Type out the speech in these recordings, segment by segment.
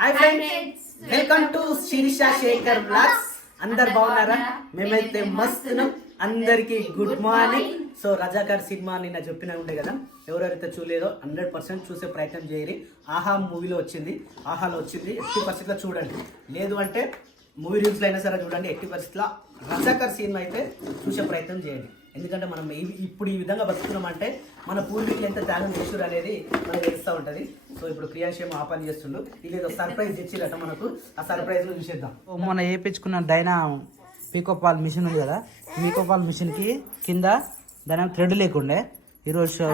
Hi friends, welcome to Sirisha Shekhar blogs. అందరు బాగున్నారా? మేమైతే మస్తున్నాం. అందరికి good morning. So Razakar cinema నిన్న చెప్పిన ఉండే కదా, ఎవరెవరైతే చూడలేదో 100% చూసే ప్రయత్నం చేయరి. ఆహా మూవీలో వచ్చింది, ఆహాలో వచ్చింది. 80% చూడండి, లేదు అంటే మూవీ రీల్స్లో అయినా సరే చూడండి. 80% రజాకార్ సినిమా అయితే చూసే ప్రయత్నం చేయండి. ఎందుకంటే మనం ఇప్పుడు ఈ విధంగా బతుకున్నామంటే మన పూర్వీకులు ఎంత త్యాగం చేస్తున్నారు అనేది మనకు తెలుస్తూ ఉంటుంది. సో ఇప్పుడు క్రియాశయం ఆ పని చేస్తుండ్రు. ఇది ఏదో సర్ప్రైజ్ ఇచ్చిరట మనకు. ఆ సర్ప్రైజ్లో చూసేద్దాం. మొన్న వేయించుకున్న డైనా పీకోపాల్ మిషన్ ఉంది కదా, పీకోపాల్ మిషన్కి కింద దాని థ్రెడ్ లేకుండే. ఈరోజు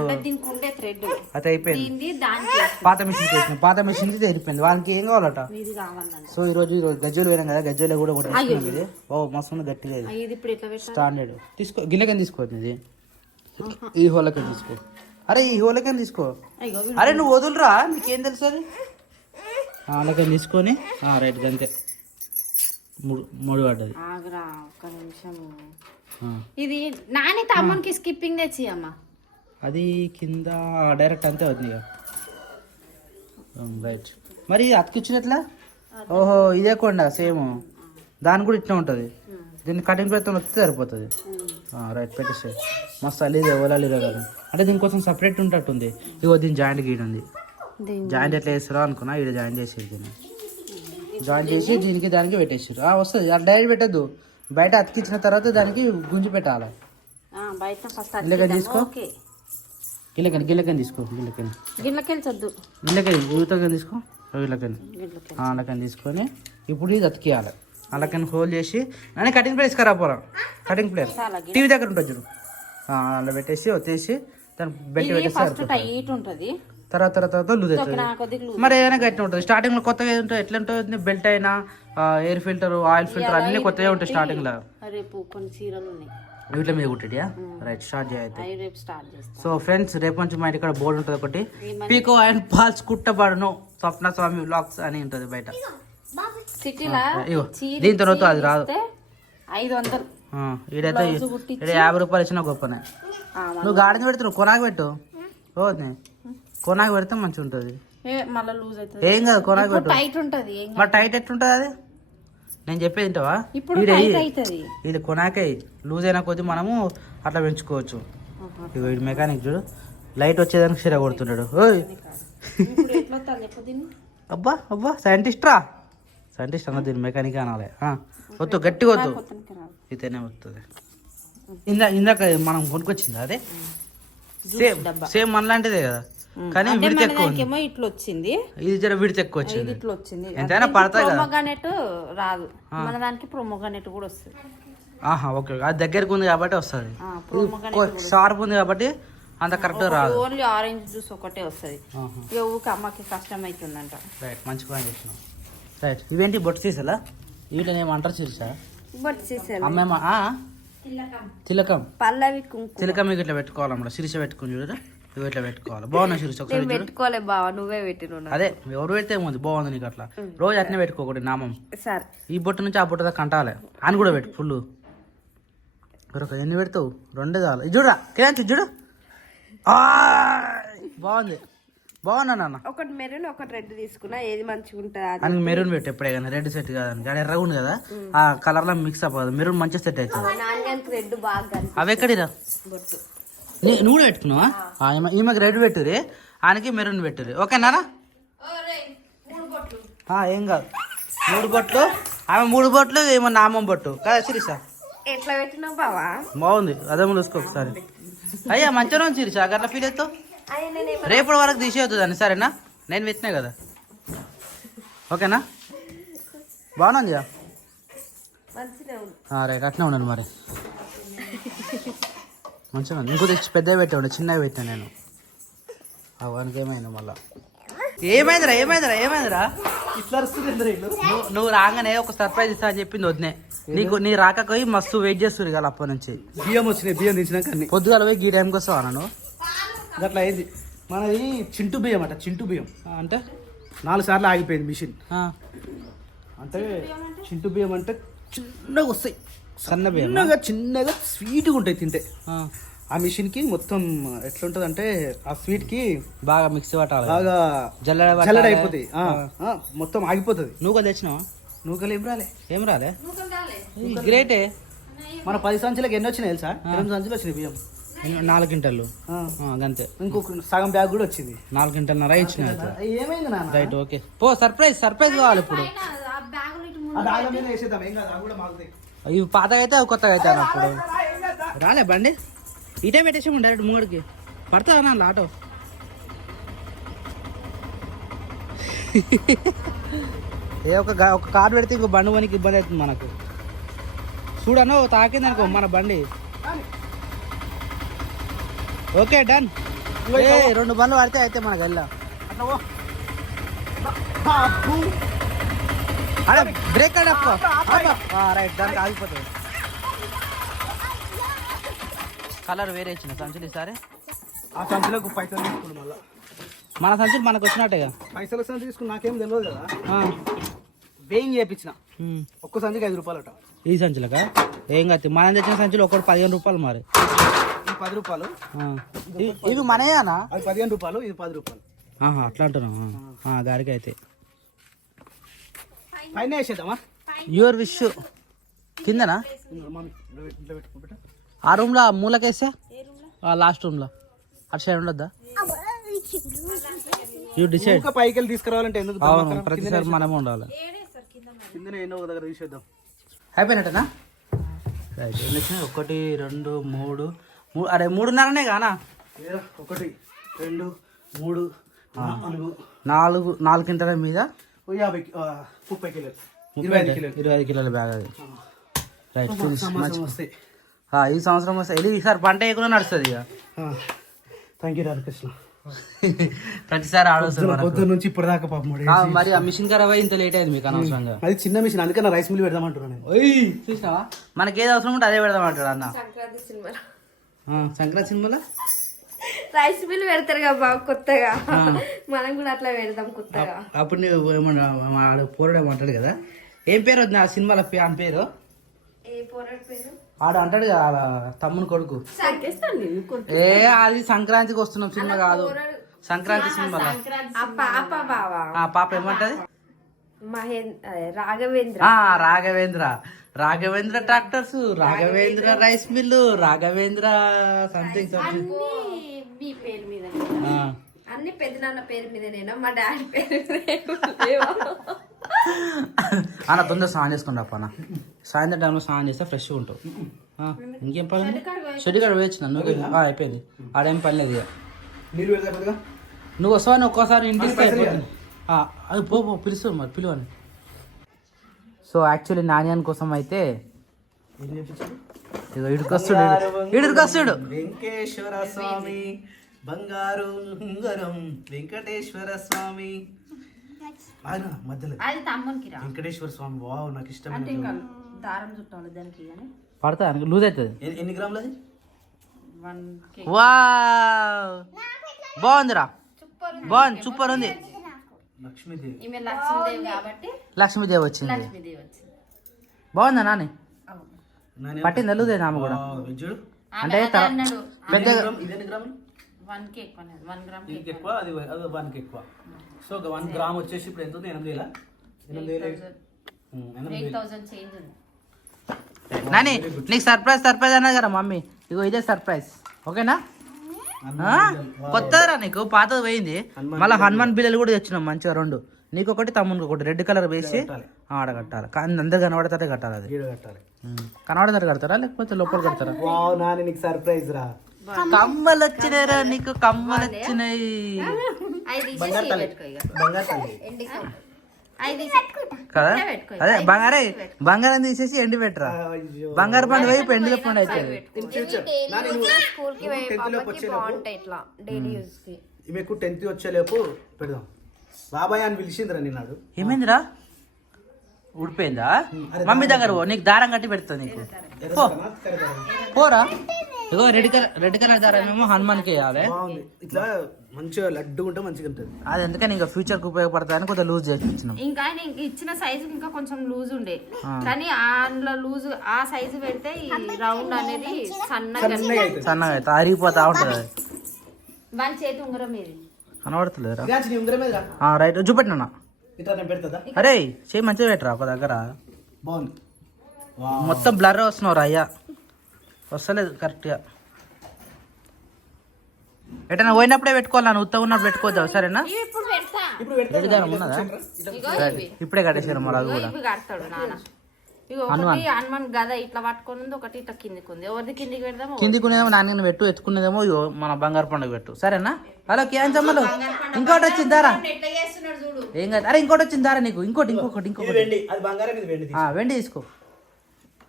అది అయిపోయింది. పాత మిషన్ చేసిన పాత మిషన్కి తెరిపోయింది. వాళ్ళకి ఏం కావాలట. సో ఈరోజు గజ్జలు పోయినాం కదా, గజ్జలు కూడా ఒకటి ఇది. ఓ మస్తు గట్టిగా స్టాండర్డ్. తీసుకో, గిన్నెకని తీసుకోవద్దు. ఇది ఈ హోలకని తీసుకో. అరే ఈ హోలకని తీసుకో. అరే నువ్వు వదులురా, నీకేం తెలుసు అది. అలాగని తీసుకొని రైట్ అంతే మూడు పడ్డది. ఇది నాని తమ్మకి స్కిప్పింగ్ తెచ్చి అమ్మా. అది కింద డైరెక్ట్ అంతే అవుతుంది. రైట్. మరి అతికిచ్చినట్లా? ఓహో ఇదే కొండ సేమ్. దాని కూడా ఇట్లా ఉంటుంది. దీన్ని కటింగ్ ప్రయత్నం వస్తే సరిపోతుంది. రైట్ పెట్టేసి మస్తు అలీదే ఓలాలీదే కదా. అంటే దీనికోసం సపరేట్ ఉంటట్టుంది. ఇగో దీని జాయింట్ గీడ్ ఉంది. జాయింట్ ఎట్లా వేస్తారో అనుకున్నా, ఇక్కడ జాయింట్ చేసేది. దీన్ని జాయింట్ చేసి దీనికి దానికి పెట్టేసారు. వస్తుంది. అది డైరెక్ట్ పెట్టద్దు, బయట అతికించిన తర్వాత దానికి గుంజి పెట్టాలి. ఇలాగని తీసుకో, గిల్లకని తీసుకో. గిల్లకని ఊతకని తీసుకో. అలాకని తీసుకొని ఇప్పుడు ఇది అతికియాలి. అలాకని హోల్ చేసి అని కటింగ్ ప్లేస్ ఖరాబ్ పోరా. కటింగ్ ప్లేస్ టీవీ దగ్గర ఉంటుంది చూడు, అలా పెట్టేసి వచ్చేసి దాన్ని బెల్ట్ పెట్టేసి తర్వాత లూజ్ అవుతుంది. మరి ఏదైనా గట్టి ఉంటుంది. స్టార్టింగ్ లో కొత్తగా ఉంటుంది. ఎట్లా ఉంటుంది? బెల్ట్ అయినా ఎయిర్ ఫిల్టర్, ఆయిల్ ఫిల్టర్ అన్ని కొత్తగా ఉంటాయి స్టార్టింగ్ లో. వీటిలో మీద కుట్టియా? రైట్, స్టార్ట్ చేయాలి. సో ఫ్రెండ్స్, రేపు నుంచి మా ఇంటి ఇక్కడ బోర్డు ఉంటుంది ఒకటి, పీకో అండ్ పాల్స్ కుట్టబడును స్వప్న స్వామి వ్లాగ్స్ అని ఉంటుంది బయట. దీని తర్వాత అది రాదు. 500 ఈడైతే 50 రూపాయలు ఇచ్చినా గొప్పనే. నువ్వు గాడిని పెడుతున్నావు, కొనాకు పెట్టు. రోజు కొనాకు పెడితే మంచిగా ఉంటుంది. ఏం కాదు, కొనాకు పెట్టు. మరి టైట్ ఎట్లుంటుంది అది? నేను చెప్పేది వింటావా? ఇది కొనాకే లూజ్ అయినా కొద్ది మనము అట్లా పెంచుకోవచ్చు. ఇక వీడు మెకానిక్ చూడు, లైట్ వచ్చేదానికి సిరా కొడుతున్నాడు. ఓయ్ అబ్బా సైంటిస్ట్ రా. సైంటిస్ట్ అన్న దీన్ని మెకానిక్ అనాలి. వద్దు, గట్టిగా వద్దు, ఇతనే వస్తుంది. ఇందాక మనం కొనుక్కొచ్చింది అదే సేమ్ మనలాంటిదే కదా, కానీ విడత ఎక్కువ ఇట్లా వచ్చింది. ఇది జర విడత ఎక్కువ వచ్చింది. ఇట్లా వచ్చింది. ఎంతైనా పడతాయి కదా. ప్రొమోగానెట్ రాదు మన దానికి, ప్రొమోగానెట్ కూడా వస్తుంది. ఓకే, అది దగ్గరకు ఉంది కాబట్టి వస్తుంది. షార్ప్ ఉంది కాబట్టి అంత కరెక్ట్ రాదు. ఓన్లీ ఆరెంజ్ జ్యూస్ ఒకటే వస్తుంది. ఇక ఊరికి అమ్మకి కష్టం అవుతుందంట. రైట్, మంచి పని చేసినాం. రైట్, ఇవేంటి బొట్టు సీసాలా? వీటిని ఏమంటారు చూసా? బొట్టు సీసాలు. అమ్మేమా తిలకం, పల్లవి తిలకం. ఇట్లా పెట్టుకోవాలమ్మా. శిరీష పెట్టుకుని చూడరా, ఇట్లా పెట్టుకోవాలి. బాగున్నా శిరీష? ఒకసారి పెట్టుకోలే బావా, నువ్వే పెట్టిన. అదే ఎవరు పెడితే ఏముంది, బాగుంది నీకు. అట్లా రోజు అట్నే పెట్టుకోకూడదు నామం. సార్ ఈ బొట్టు నుంచి ఆ బొట్టు దాకా కంటాలి అని కూడా పెట్టు ఫుల్. ఎన్ని పెడతావు? 2 చాలు. ఇది చూడరా, కేంచి చూడు. బాగుంది, బాగున్నా నాన్న. ఒకటి మెరూన్, ఒకటి రెడ్ తీసుకున్నా, ఏది మంచిగా ఉంటుంది అని మెరూన్ పెట్టు ఎప్పుడే కానీ. రెడ్ సెట్ కాదని, కానీ ఎర్రగా ఉంది కదా, ఆ కలర్ లో మిక్స్ అవ్వదు. మెరూన్ మంచిగా సెట్ అవుతుంది. రెడ్ బాగా. అవి ఎక్కడిరా? నువ్వు కూడా పెట్టుకున్నావా? ఈమెకి రెడ్ పెట్టురే, ఆయనకి మెరూన్ పెట్టురే. ఓకేనా? ఏం కాదు. 3 బొట్లు, ఆమె 3 బొట్లు, ఏమో నామం బొట్టు కదా శిరీష? ఎట్లా పెట్టినావు బావా? బాగుంది. అదే చూసుకో ఒకసారి. అయ్యా మంచిగా ఉంది శిరీష, అట్లా ఫీల్ అవుతావు. రేపటి వరకు తీసేయద్దు దాన్ని, సరేనా? నేను పెట్టినా కదా, ఓకేనా? బాగుంది. రైట్, అట్నే ఉన్నాను మరి. మంచిగా ఉంది. ఇంకో తెచ్చి పెద్దవి పెట్టాను, చిన్నవి పెట్టాను నేను. అవనికి ఏమైంది మళ్ళా? ఏమైందిరా ఇట్లా వస్తుంది. నువ్వు రాగానే ఒక సర్ప్రైజ్ ఇస్తా అని చెప్పింది వద్దే. నీ రాకపోయి మస్తు వెయిట్ చేస్తుంది కదా అప్పటి నుంచి. బియ్యం వచ్చినాయి, బియ్యం తీసినాక పొద్దుగాల పోయి గీ టైంకి వస్తావా నన్ను? అట్లా అయింది. మనది చింటూ బియ్యం అట. చింటూ బియ్యం అంటే 4 సార్లు ఆగిపోయింది మిషన్. అంటే చింటూ బియ్యం అంటే చిన్నగా వస్తాయి, సన్న బియ్యం, చిన్నగా స్వీట్గా ఉంటాయి తింటే. ఆ మిషన్ కి మొత్తం ఎట్లుంటది అంటే ఆ స్వీట్ కి బాగా మిక్స్ పట్టాలి, బాగా జల్లెడ అయిపోతుంది, మొత్తం ఆగిపోతుంది. నూకలు తెచ్చినావా? నూకలు ఏం రాలే. గ్రేటే. మన 10 సంచులకు ఎన్ని వచ్చినాయి తెలుసా? 8 సంచులు వచ్చినాయి బియ్యం. 4 క్వింటాలు అంతే. ఇంకొక సగం బ్యాగ్ కూడా వచ్చింది. 4 క్వింటాలన్నర ఇచ్చిన. ఏమైంది నాన్న? Right, okay. పో, సర్ప్రైజ్ కావాలి ఇప్పుడు. ఆ బ్యాగ్ మీద వేసేద్దాం, ఏం కాదు, అవి కూడా మాకుతాయి. ఇవి పాతగా అయితే అవి కొత్తగా అయితే అప్పుడు రాలే బండి. ఈ టైం పెట్టేసాము డైరెక్ట్ 3కి. పడుతుందా నా ఆటో? ఒక కార్ పెడితే ఇంకో బండి పోనీకి ఇబ్బంది అవుతుంది మనకు. చూడను తాకింది అనుకో మన బండి. Okay done. 2 బండ్లు పడితే అయితే మనకు వెళ్ళా. అరే బ్రేక్ అడప్ప. రైట్, దానికి ఆగిపోతుంది. కలర్ వేరే ఇచ్చిన సంచులు ఈసారి. ఆ సంచులకు పైసలు తీసుకున్నాం మళ్ళీ. మన సంచులు మనకు వచ్చినట్టేగా. పైసలు సంచులు తీసుకుని నాకేం తెలియదు కదా. వేయింగ్ చేయించిన ఒక్క సంచుకి 5 రూపాయలు అట. ఈ సంచులకా? ఏం కాదు, మనం తెచ్చిన సంచులు ఒక్కటి 15 రూపాయలు మరి. 10 రూపాయలు. ఇవి మనయానా? అది 15 రూపాయలు, ఇది 10 రూపాయలు. అట్లా అంటున్నా గాడికి అయితే. పైన వేసేద్దామా? Your wish. కిందనా? ఆ రూమ్లో మూలకేస్తే లాస్ట్ రూమ్లో అటు సైడ్ ఉండద్దా? You decide. పైకి వెళ్ళి తీసుకురావాలంటే ఎందుకు? అవును, ప్రతిసారి మనమే ఉండాలి. కిందనే ఎన్నో దగ్గర తీసేద్దాం. అయిపోయినట్టేనా? రైట్. 1 2 3. అరే 3:30నే కానా? 1 2 3 4 క్వింటాల మీద 50 30 కిలోలు, 25 కిలోల బ్యాగ్ అది. రైట్, వస్తాయి ఈ సంవత్సరం వస్తాయి. ఈసారి పంట ఎక్కువ నడుస్తుంది ఇక. Thank you Radhakrishna. ప్రతిసారి ఆడొస్తుంది పొద్దున్న నుంచి ఇప్పుడు దాకా పాపం. మరి ఆ మిషన్ ఖరాబ్ అయ్యి ఇంత లేట్ అయింది మీకు అనవసరంగా. అది చిన్న మిషన్, అందుకని రైస్ మిల్ పెడదామంటున్నాను నేను. చూసినావా? మనకి ఏది అవసరం ఉంటే అదే పెడదామంటాడు అన్న. సంక్రాంతి సినిమాలో రైస్ మిల్ పెడతారు కదా బాబు కొత్తగా, మనం కూడా అట్లా పెడదాం కొత్తగా. అప్పుడు నువ్వు ఏమన్నా పోరాడు ఏమంటాడు కదా, ఏం పేరు వద్దు ఆ సినిమాలో అని పేరు? ఆడు అంటాడు కదా తమ్ముని కొడుకు. అది సంక్రాంతికి వస్తున్నాం సినిమా కాదు, సంక్రాంతి సినిమాలో. పాప ఏమంటది? Raghavendra tractors, Raghavendra rice mill, Raghavendra something something. మీ పేరు మీద అన్ని పెద్దనాన్న పేరు మీదనేనా? మా డాడీ పేరు అన్న తొందర స్నానం చేసుకుని రాపన్న. సాయంత్రం టైంలో స్నానం చేస్తే ఫ్రెష్గా ఉంటావు. ఇంకేం పని? షెడ్ కాడ వేయించిన నువ్వు అయిపోయింది. ఆడేం పని లేదు. నువ్వు వస్తావని ఒక్కోసారి ఇంటికి అది పో పిలుస్తావు మరి, పిలువని. సో యాక్చువల్లీ నాణ్యాన్ కోసం అయితే ఇడుకొస్తాడు వెంకటేశ్వర స్వామి, బంగారు ఉంగరం వెంకటేశ్వర స్వామి. మధ్యలో వెంకటేశ్వర స్వామి. వావ్, నాకు ఇష్టమైన దారం చుట్టాలి దానికి. పడతా లూజ్ అవుతుంది. ఎన్ని గ్రాములు అది? వావ్, బాగుందిరా, బాగుంది, సూపర్ ఉంది. లక్ష్మీదేవి వచ్చింది. బాగుందా నాని? పట్టింది లూజ్ ఆమె కూడా. అంటే పెద్ద ఎక్కువ, అది 1 ఎక్కువ. సో 1 గ్రామ్ వచ్చేసి ఇప్పుడు ఎంత? 8,000. నాని నీకు సర్ప్రైజ్ అన్నా కదా మమ్మీ. ఇగో ఇదే సర్ప్రైజ్, ఓకేనా? కొత్తరా నీకు, పాతది పోయింది. మళ్ళీ హనుమాన్ బిల్లలు కూడా తెచ్చినాం మంచిగా 2. నీకు ఒకటి, తమ్మునికి ఒకటి. రెడ్ కలర్ వేసి ఆడ కట్టాలి. కానీ అందరు కనబడతారే కట్టాలి. అది కనబడతారు కడతారా లేకపోతే లోపల కడతారా? సర్ప్రైజ్ రా. కమ్మలు వచ్చినాయిరా నీకు, కమ్మలు వచ్చినాయి కదా. అదే బంగారం తీసేసి ఎండి పెట్టరా. బంగారు పండు వైపు ఎండి పండు అయితే ఈమెకు 10th వచ్చేలేపు పెడదాం. బాబాయ్ అని పిలిచిందిరా నిన్నాడు. ఏమైందిరా? ఊడిపోయిందా? మమ్మీ దగ్గర నీకు దారం కట్టి పెడుతుంది నీకు. పోరా ఇగో రెడ్ కలర్ దారం హనుమాన్కి వేయాలి. బాగుంది, ఇట్లా మంచిగా లడ్డు ఉంటే మంచిగా ఉంటుంది. అది ఎందుకని ఇంకా ఫ్యూచర్ కి ఉపయోగపడతాయని కొంచెం లూజ్ చేసి ఇచ్చినాం. ఇంకా ఆయన ఇచ్చిన సైజు ఇంకా కొంచెం లూజ్ ఉండే, కానీ అందులో లూజ్ ఆ సైజు పెడితే ఈ రౌండ్ అనేది సన్నగా అయితే అరిగిపోతా ఉంటది. వాని చేతి ఉంగరం ఇది కనబడతలేదు. నీ ఉంగరం మీద రైట్ చూపెట్టినా. ఇట్లా నేను పెడతా. అరే చేయి మంచిగా పెట్టరా ఒక దగ్గర. బాగుంది. మొత్తం బ్లర్ వస్తున్నావు అయ్యా, వస్తలేదు కరెక్ట్గా. ఎటైనా పోయినప్పుడే పెట్టుకోవాలి, నన్ను ఉత్తగా ఉన్నప్పుడు పెట్టుకోవద్దు సరేనా. ఇప్పుడు పెడతా. రెడ్ దారం ఉన్నదా? ఇప్పుడే కట్టేసారు మరి అది కూడా. ఇవి కడతాడు నాన్న. ఇగో ఒకటి హనుమాన్ గద ఇట్లా పట్టుకొని ఉంది, ఒకటి ఇట్లా కిందికి ఉంది. ఎవరిది కిందికి పెడదాము? కిందికి ఉన్నదేమో నాన్న పెట్టు, ఎత్తుకునేదేమో ఇగో మన బంగారు పండుగ పెట్టు సరేనా. హలో కేంచమ్మలు ఇంకోటి వచ్చిందారా? ఎట్లా చేస్తున్నాడు చూడు. ఏం కాదు. అరే ఇంకోటి వచ్చిందారా నీకు? ఇంకోటి వెండి, అది బంగారం, ఇది వెండి. వెండి తీసుకో.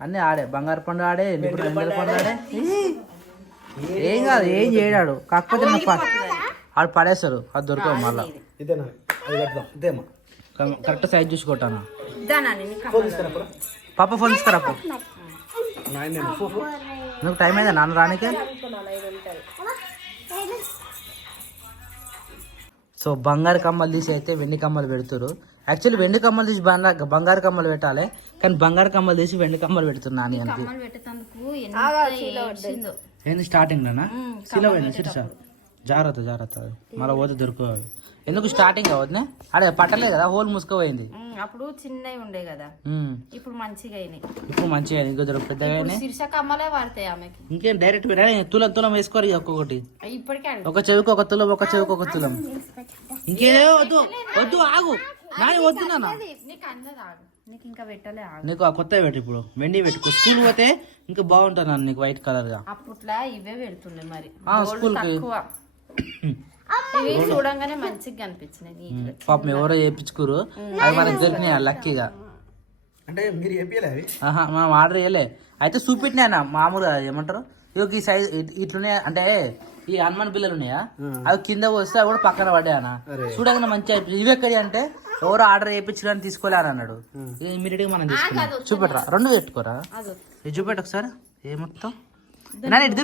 అన్నీ ఆడే, బంగారు పండు ఆడే, ఇప్పుడు పండు ఆడే. ఏం కాదు, ఏం చేయడాడు. కాకపోతే ఆడు పడేస్తారు, అది దొరకవు మళ్ళా. ఇదేనా? అది కడదాం. ఇదేమా కరెక్ట్ సైజ్ చూసుకోటానా. పాప ఫోన్ తీసుకురా. నువ్వు టైం అయిందా నాన్న రానికే? సో బంగారు కమ్మలు తీసి అయితే వెండి కమ్మలు పెడుతురు. యాక్చువల్లీ వెండి కమ్మలు తీసి బంగారు కమ్మలు పెట్టాలి, కానీ బంగారు కమ్మలు తీసి వెండి కమ్మలు పెడుతున్నా అని అంటే ఏంది స్టార్టింగ్ లోనా? సిలో పోయింది సిరిసా. జాగ్రత్త మళ్ళీ పోతే దొరుకుతుంది. ఎందుకు స్టార్టింగ్ అవద్దు అడే పట్టలేదు కదా, హోల్ మూసుకుపోయింది. అప్పుడు చిన్నవి ఉండే కదా, ఇప్పుడు మంచిగా అయినాయి. ఇప్పుడు మంచిగా ఇంకా దొరుకు పెద్దగా శీర్ష కమ్మలే పడతాయి ఆమెకి. ఇంకేం డైరెక్ట్ తులం వేసుకోరు ఒక్కొక్కటి. ఇప్పటికే ఒక చెవికి ఒక తులం, ఒక చెవికి ఒక తులం. ఇంకేదో వద్దు వద్దు ఆగు నాని, వద్దు నాన్న. నీకు అందదు ఆగు, నీకు ఇంకా పెట్టలే ఆగు. నీకు ఆ కొత్త పెట్టు, ఇప్పుడు వెండి పెట్టుకో. స్కూల్ పోతే ఇంకా బాగుంటుంది నాన్న నీకు వైట్ కలర్ గా. అప్పట్లో ఇవే పెడుతుండే మరి స్కూల్ కి. ఇవి చూడంగానే మంచిగా అనిపించినాయి. పాపం ఎవరో చేయించుకోరు, అది మనకి దొరికినాయి లక్కీగా. అంటే మీరు చెప్పలే మనం ఆర్డర్ చేయలే, అయితే చూపెట్టినా మామూలుగా ఏమంటారు ఇవి ఈ సైజ్ ఇట్లున్నాయి. అంటే ఈ హనుమాన్ పిల్లలు ఉన్నాయా, అవి కింద వస్తే అవి కూడా పక్కన పడ్డాయనా. చూడగానే మంచిగా ఇవి ఎక్కడి అంటే ఎవరో ఆర్డర్ చేయించడానికి తీసుకోలే అని అన్నాడు. ఇమీడియట్ గా మనం తీసుకున్నాం. చూపెట్టరా, రెండు పెట్టుకోరా. ఇది చూపెట్టు ఒకసారి. ఏ మొత్తం నాన్న ఇటు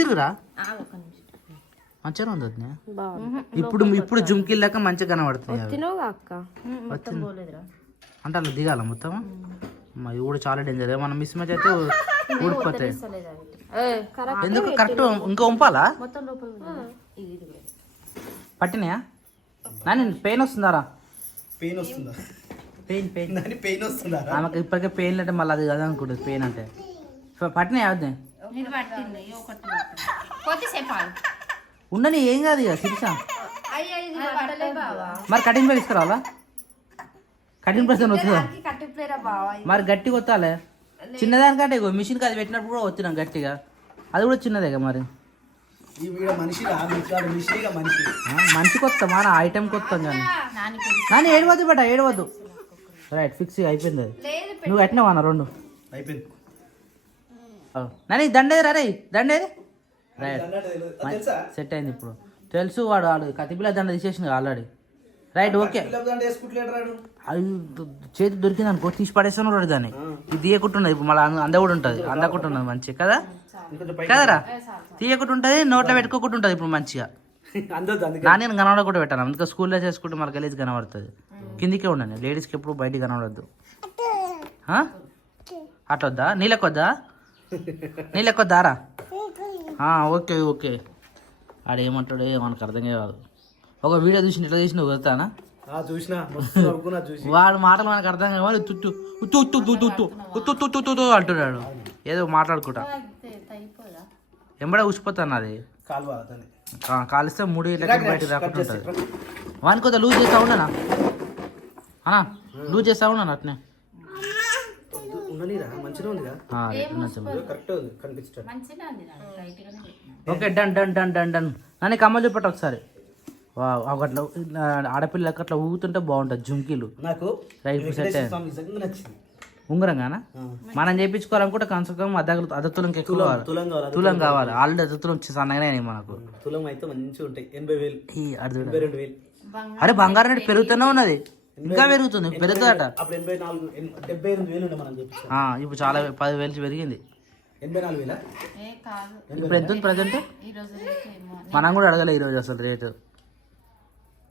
తిరుగురా. మంచిగా ఉంది వదినా. ఇప్పుడు జుమ్కిల్ లెక్క మంచిగా కనబడుతుంది. అంటే అలా దిగాల మొత్తం. ఇవి కూడా చాలా డేంజర్, మనం మిస్ మ్యాచ్ అయితే ఊడిపోతాయి. ఎందుకు కరెక్ట్ ఇంకా వంపాలా? పట్టినాయా నాని? పెయిన్ వస్తుందారా? పెయిన్ వస్తుందా? పెయిన్ వస్తుందా? ఆమెకు ఇప్పటికే పెయిన్ అంటే మళ్ళీ అది కదా అనుకుంటుంది పెయిన్ అంటే. పట్టినాయా వద్దే? ఉండని ఏం కాదు ఇక శిరీష. మరి కటింగ్ ప్లేస్ తీసుకురావాలా? కటింగ్ ప్లేస్ వస్తుందా? మరి గట్టి కొత్తాలే. చిన్నదానికంటే మిషన్ అది పెట్టినప్పుడు కూడా వచ్చినాం గట్టిగా, అది కూడా చిన్నదే మరి. మనిషి కొత్త మన ఐటెం కొత్త కానీ నాని ఏడవద్దు బట ఏడవద్దు. రైట్ ఫిక్స్ అయిపోయింది. అది నువ్వు కట్టినావా అన్న? రెండు అయిపోయింది. నాని దండేది రే, దండేది. రైట్ సెట్ అయింది ఇప్పుడు. తెలుసు వాడు కతిపిల్ల దండ తీసేసింది ఆల్రెడీ. Right okay. అది చేతి దొరికింది అనుకో తీసి పడేస్తాను రాడు దాన్ని. ఇది తీయకుంటున్నది ఇప్పుడు మళ్ళీ అంద కూడా ఉంటుంది, అందకుంటున్నది మంచిగా కదా కదరా. తీయకుండా ఉంటుంది, నోట్లో పెట్టుకోకుండా ఉంటుంది ఇప్పుడు మంచిగా. నాన్న కనబడకుండా పెట్టాను, అందుకే స్కూల్లో చేసుకుంటే మళ్ళీ గలీజ్ కనబడుతుంది. కిందికే ఉండండి, లేడీస్కి ఎప్పుడు బయటికి కనబడద్దు. అట్లొద్దా? నీళ్ళకొద్దా? నీళ్ళకొద్దారా? Okay okay. ఆడేమంటాడు మనకు అర్థం కాదు. ఒక వీడియో చూసి ఇట్లా తీసిన వస్తానా వాడు మాటలు మనకు అర్థం కావాలి. తుట్టు అంటున్నాడు ఏదో మాట్లాడుకుంటా. ఎంబడే ఊసిపోతాను అది కాలిస్తే ముడి బయట రాకుండా ఉంటుంది. వానికి కొంత లూజ్ చేస్తా ఉండనా అన్నా? లూజ్ చేస్తా ఉన్నాను అట్నే. Okay done done done done done. నన్ను కమ్మలు చూపెట్టు ఒకసారి. అట్లా ఆడపిల్లకి అట్లా ఊగుతుంటే బాగుంటుంది జుంకీలు. నాకు రైట్ సెట్ అయ్యింది. ఉంగరంగానా? మనం చేయించుకోవాలనుకుంటే కన్సల్కం అర్ధ తులంకి ఎక్కువ కావాలి, తులం కావాలి. ఆల్రెడీ అర్ధ తులం సన్నగానే మనకు. తులం అయితే మంచిగా ఉంటాయి. 80,000. అరే బంగారం రేటు పెరుగుతూనే ఉన్నది, ఇంకా పెరుగుతుంది, పెరుగుతుందట. ఇప్పుడు చాలా 10,000 పెరిగింది. 84,000. ఏ కాదు ఇప్పుడు ఎంత ఉంది ప్రజెంట్? ఈ రోజు రేట్ ఏమో మనం కూడా అడగలే ఈరోజు అసలు రేటు.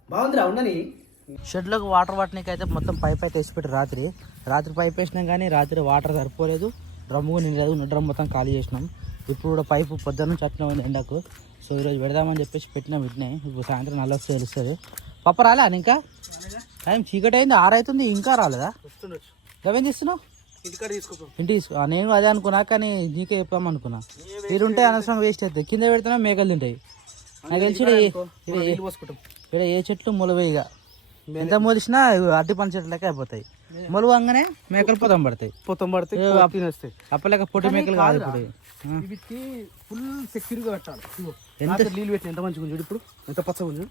బాగుందిరా ఉండని. షెడ్లోకి వాటర్ పట్టడానికి అయితే మొత్తం పైప్ అయితే వేసి పెట్టి రాత్రి పైప్ వేసినాం కానీ రాత్రి వాటర్ సరిపోలేదు, డ్రమ్ము కూడా నిండలేదు, ఉన్న డ్రమ్ మొత్తం ఖాళీ చేసినాం. ఇప్పుడు కూడా పైపు పొద్దున్న నుంచి అట్లా ఉంది ఎండకు. సో ఈరోజు పెడదామని చెప్పేసి పెట్టినాం వీటిని. ఇప్పుడు సాయంత్రం నల్ల వస్తే తెలుస్తుంది. పప్ప రాలే అని ఇంకా టైం చీకటి అయింది, 6 అవుతుంది ఇంకా రాలేదా? గవేం చేస్తున్నావు? ఇంటి నేను అదే అనుకున్నా కానీ నీకే చెప్పామనుకున్నా. మీరుంటే అనవసరం వేస్ట్ అవుతుంది, కింద పెడితేనే మేకలు తింటాయి. నాకు తెలిసి ఇక్కడ ఏ చెట్లు మొలవేయిగా ఎంత మొలిసినా అట్టి పని చెట్లకే అయిపోతాయి. మొలవంగానే మేకలు పొతం పడతాయి. అప్పలేక పొట్టి మేకలు కాదు. ఇప్పుడు ఫుల్ సెక్యూర్గా పెట్టాలి. ఎంత నీళ్ళు పెట్టి ఎంత మంచిగా చూడు, ఇప్పుడు ఎంత పచ్చగా ఉంది.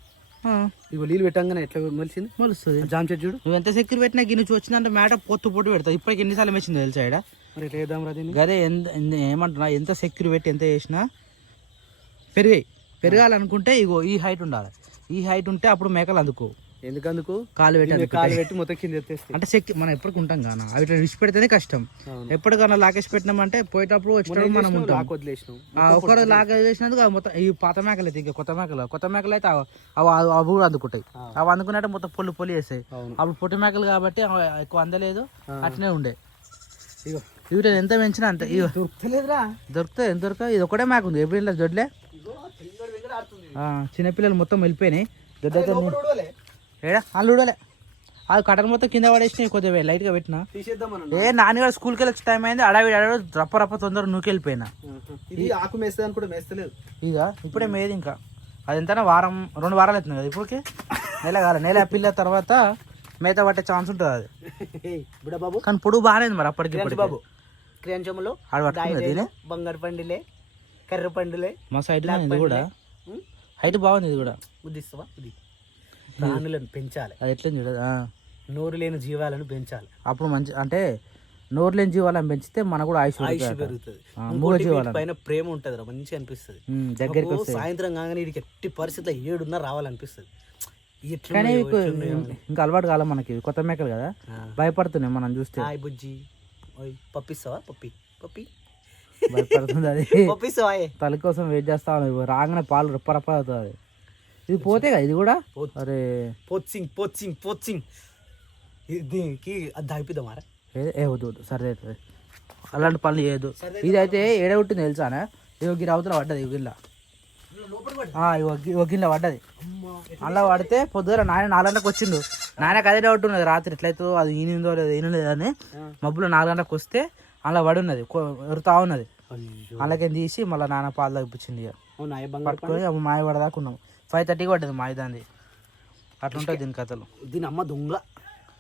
ఇగో నీళ్ళు పెట్టంగానే ఎట్లా మొలిసింది, మొలుస్తుంది. జామ చెట్టు చూడు. నువ్వు ఎంత సెక్యూర్ పెట్టినా గిన్నె వచ్చిందంటే మేట పొత్తు పెడతావు. ఇప్పటికి ఎన్నిసార్లు వేసింది తెలుసా ఇక్కడ? మరి ఎట్లా వేద్దాం రా దీన్ని? గదే ఏమంటున్నా, ఎంత సెక్యూర్ పెట్టి ఎంత చేసినా పెరగాలనుకుంటే ఇగో ఈ హైట్ ఉండాలి. ఈ హైట్ ఉంటే అప్పుడు మేకలు అందుకో. ఎందుకందుకు కాలు పెట్టి మొత్తం కింద ఎత్తేస్తే అంటే మనం ఎప్పటికి ఉంటాం కానా, అవి విడిచి పెడితేనే కష్టం. ఎప్పటికన్నా లాకేసి పెట్టినామంటే పోయేటప్పుడు వచ్చేటప్పుడు మనం ఉంటాం. ఒకరు లాక్ వేసినందుకు మొత్తం ఈ పాత మేకలు అయితే ఇంకా కొత్త మేకలు అయితే అవి కూడా అందుకుంటాయి. అవి అందుకున్నట్టు మొత్తం పొల్లి వేస్తాయి. అప్పుడు పొట్టి మేకలు కాబట్టి ఎక్కువ అందలేదు, అట్నే ఉండే. వీటి ఎంత పెంచినా అంతే. దొరుకుతాయి ఎంత దొరక. ఇది ఒకటే మేక ఉంది ఎప్పుడు దొడ్లే. చిన్నపిల్లలు మొత్తం వెళ్ళిపోయినాయి. దొడ్డైతే ఏడా వాళ్ళు చూడలే. అది కట్టను మొత్తం కింద పడేసినాయి. కొద్దిగా లైట్గా పెట్టినా. నాన్నగారు స్కూల్కి వెళ్ళి టైం అయింది, అడవి రప్ప తొందర నూకెళ్ళిపోయినా. ఆకు మేస్తుంది కూడా మేస్తలేదు. ఇక ఇప్పుడే మేది ఇంకా. అది ఎంత 2 వారాలు అవుతుంది కదా ఇప్పటికి. నెల పిల్ల తర్వాత మేత పట్టే ఛాన్స్ ఉంటుంది అది. బుడబాబు కానీ పొడుగు బాగానే మరి అప్పటికి. బాబు క్రియాంచములో బంగారు పండులే, కర్ర పండులే. మా సైడ్ ఇది కూడా హైట్ బాగుంది. ఇది కూడా ఉద్దిస్తావా? ప్రాణులను పెంచాలి. అది ఎట్లా చూడదు. నోరు లేని జీవాలను పెంచాలి. అప్పుడు మంచి అంటే నోరు లేని జీవాలను పెంచితే మనకు కూడా ఆయుష్ పెరుగుతుంది. మూగ జీవాల పైన ప్రేమ ఉంటది, మంచిగా అనిపిస్తుంది. దగ్గరికి సాయంత్రం కాగానే వీడికి ఎట్టి పరిస్థితుల్లో 7:30 రావాలనిపిస్తుంది. కానీ ఇంకా అలవాటు కాలం మనకి. కొత్త మేకలు కదా, భయపడుతున్నాయి మనం చూస్తే. బుజ్జి పప్పిస్తావా? పప్పి భయపడుతుంది అది. పప్పిస్తావా? తల్లి కోసం వెయిట్ చేస్తా ఉన్నాం. రాగానే పాలు రప్ప అవుతుంది. ఇది పోతే కదా ఇది కూడా. అరే పోచింగ్ దీనికి అది దాగిపిద్దామారా? వద్దు సరే అవుతుంది. అలాంటి పనులు చేయొద్దు. ఇది అయితే ఏడ ఉంటుంది తెలుసానా? ఇది గిన్నె అవతల పడ్డది. గిన్నె గిన్నె పడ్డది. అలా పడితే పొద్దున నాయన 4 గంటలకు వచ్చిండు. నాయనకు అదే డౌట్ ఉన్నది రాత్రి ఎట్లయితే అది ఈనిందో లేదు ఈనలేదని. మబ్బులో 4 గంటలకు వస్తే అలా పడి ఉన్నది, ఎరుతా ఉన్నది. అలాగే తీసి మళ్ళీ నాన్న పాలు తగ్గిపించింది. పట్టుకొని మాయ పడదాకా ఉన్నాం. 5:30కి పడ్డది మాయ దాన్ని. అట్లా ఉంటుంది దీని కథలు. దీని అమ్మ దొంగ.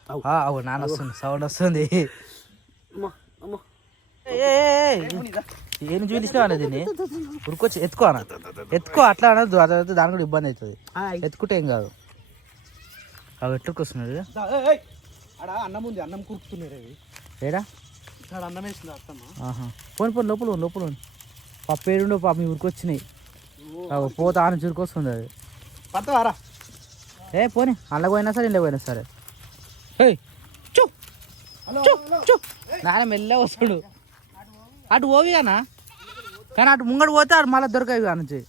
అవు నాన్న వస్తుంది, సౌండ్ వస్తుంది. ఏం చూపించినా అన్న దీన్ని ఉరికొచ్చి ఎత్తుకో అట్లా అనద్దు. అట్లా దాని కూడా ఇబ్బంది అవుతుంది. ఎత్తుకుంటే ఏం కాదు. అవి ఎట్టుకొస్తున్నది. అన్నం ఉంది, అన్నం కూర్చుతున్నాడు. ఏడా అన్నం వేసింది అత్తమ్మ. పోని లోపల పప్పు ఏడుండో పాప మీ ఊరికొచ్చినాయి. పోతా అని చురుకొస్తుంది అది. పడతావారా? పోనీ అల్లకి పోయినా సరే ఇంట్లో పోయినా సరే. నాన్న మెల్లగా వస్తాడు. అటు పోవి కానా, కానీ అటు ముంగడు పోతే అటు మళ్ళీ దొరకవి కానుంచి.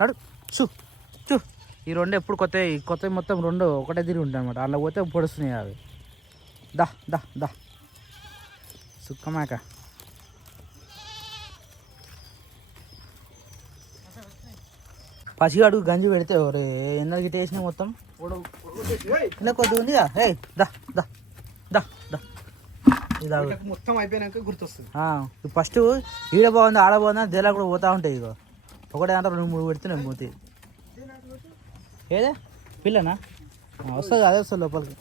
నడు చూ. ఈ 2 ఎప్పుడు కొత్త మొత్తం 2 ఒకటే తిరిగి ఉంటాయి అనమాట. అలా పోతే పొడుస్తున్నాయి అవి. దా సుక్కమాక. పసిగాడు గంజి పెడితే ఎన్నో గిట్ట వేసినా మొత్తం ఇలా కొద్దిగా ఉందిగా. మొత్తం అయిపోయినాక గుర్తొస్తుంది. ఫస్ట్ ఈడ బాగుంది ఆడ బాగుంది అని జలా కూడా పోతా ఉంటాయి. ఇగో ఒకటే అంటే 2-3 పెడుతున్నాయి మూతి. ఏదే పిల్లనా వస్తుంది, అదే వస్తుంది లోపలికి.